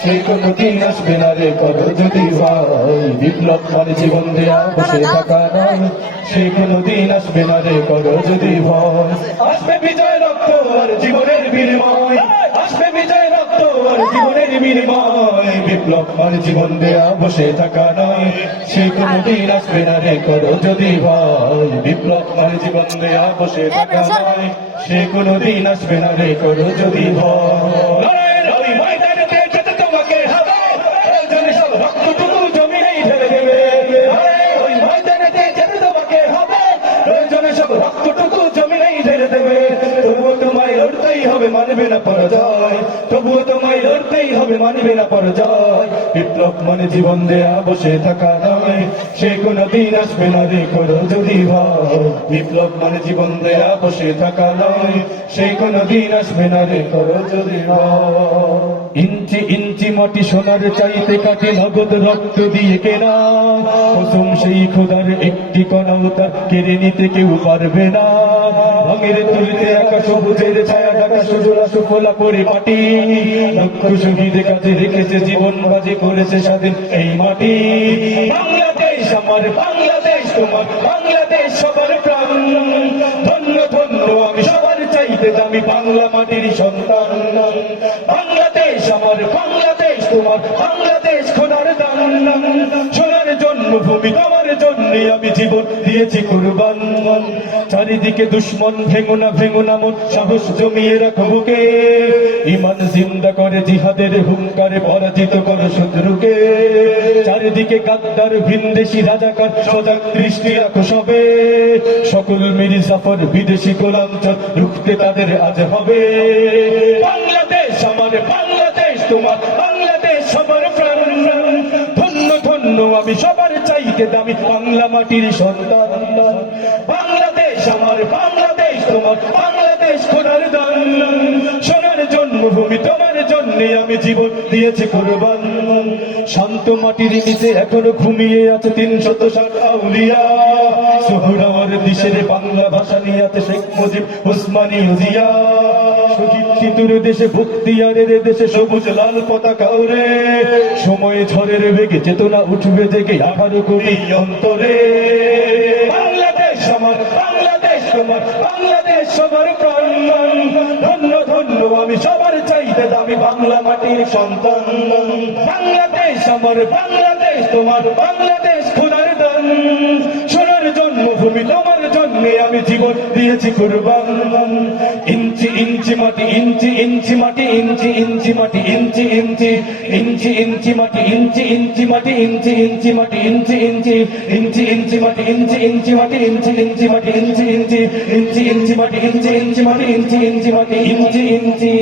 সে কোনদিন আসবে না রে করো যদি ভয়, বিপ্লব মানে জীবন দেয়া বসে থাকা নয়। সে কোনদিন আসবে না রে করো যদি ভয়, আসবে বিজয় রক্ত আর জীবনের বিনিময়, আসবে বিজয় রক্ত আর জীবনের বিনিময়। বিপ্লব মানে জীবন দেয়া বসে থাকা নয়, সে কোনদিন আসবে না রে করো যদি ভয়, বিপ্লব মানে জীবন দেয়া বসে থাকা নয়, সে কোনদিন আসবে না রে করো যদি ভয়। মানবে না পরাজয়, তবুও তোমায় লড়তেই হবে, মানবে না পরাজয়। বিপ্লব মানে জীবন দেয়া বসে থাকা নয়, সে কোনদিন আসবে না রে করো যদি ভয়। বিপ্লব মানে জীবন দেয়া বসে থাকা নয়, সে কোনদিন আসবে না রে করো যদি ভয়। ইঞ্চি ইঞ্চি মাটি সোনার চাইতে কাটে নগদ রক্ত দিয়ে কেনা, কসম সেই খোদার একটি কণাও তার কেড়ে নিতে কেউ পারবে না। রঙের তুলিতে একা সবুজের ছায়া ঢাকা সুজলা সুফলা পরিপাটি, লক্ষ শহীদ কাজে রেখেছে জীবন বাজি করেছে স্বাধীন এই মাটি। বাংলাদেশ আমার বাংলাদেশ তোমার বাংলাদেশ সবার প্রাণ, ধন্য ধন্য আমি সবার চাইতে দামি বাংলা মাটির সন্তান। বাংলাদেশ আমার বাংলাদেশ তোমার বাংলাদেশ খোদার দান, সোনার জন্মভূমি তোমার জন্য আমি জীবন দিয়েছি কুরবান। চারিদিকে দুশ্মন ভেঙো না মন, সাহস জমিয়ে রাখো বুকে, ইমান জিন্দা করে জিহাদের হুঙ্কারে পরাজিত করো শত্রুকে। চারিদিকে গাদ্দার ভিনদেশি রাজাকার সজাগ দৃষ্টি রাখো সবে, সকল মিরি জাফর বিদেশি গোলামচার রুখতে তাদের আজ হবে। বাংলাদেশ আমার বাংলাদেশ তোমার বাংলাদেশ সবার প্রাণ, ধন্য ধন্য আমি সবার চাইতে দামি বাংলা মাটির সন্তান। বাংলাদেশ আমার বাংলাদেশ তোমার বাংলাদেশ খোদার দান, সোনার জন্মভূমি তোমার জন্যে আমি জীবন দিয়েছি কুরবান। শান্ত মাটির নিচে এখনো ঘুমিয়ে আছে ৩৬০ আউলিয়া, সোহরাওয়ার দেশের বাংলা ভাষা নিয়ে আছে শেখ মুজিব ওসমানী জিয়া। শহীদ সিঁতুর দেশে বখতিয়ারের দেশে সবুজ লাল পতাকা ওরে, সময় ঝড়ের বেগে চেতনা উঠবে জেগে আবার করি অন্তরে। বাংলাদেশ আমার বাংলাদেশ তোমার বাংলাদেশ সবার প্রাণ, ধন্য ধন্য আমি সবার চাইতে দামি বাংলা মাটির সন্তান। বাংলাদেশ আমার বাংলাদেশ তোমার বাংলাদেশ খোদার দান, সোনার জন্মভূমি তোমার জন্যে আমি জীবন দিয়েছি কুরবান। ইঞ্চি ইঞ্চি মাটি ইঞ্চি ইঞ্চি মাটি ইঞ্চি ইঞ্চি মাটি ইঞ্চি ইঞ্চি ইঞ্চি ইঞ্চি মাটি ইঞ্চি ইঞ্চি মাটি ইঞ্চি ইঞ্চি মাটি ইঞ্চি ইঞ্চি ইঞ্চি ইঞ্চি মাটি ইঞ্চি ইঞ্চি মাটি ইঞ্চি ইঞ্চি মাটি ইঞ্চি ইঞ্চি ইঞ্চি ইঞ্চি মাটি ইঞ্চি ইঞ্চি মাটি ইঞ্চি ইঞ্চি মাটি ইঞ্চি ইঞ্চি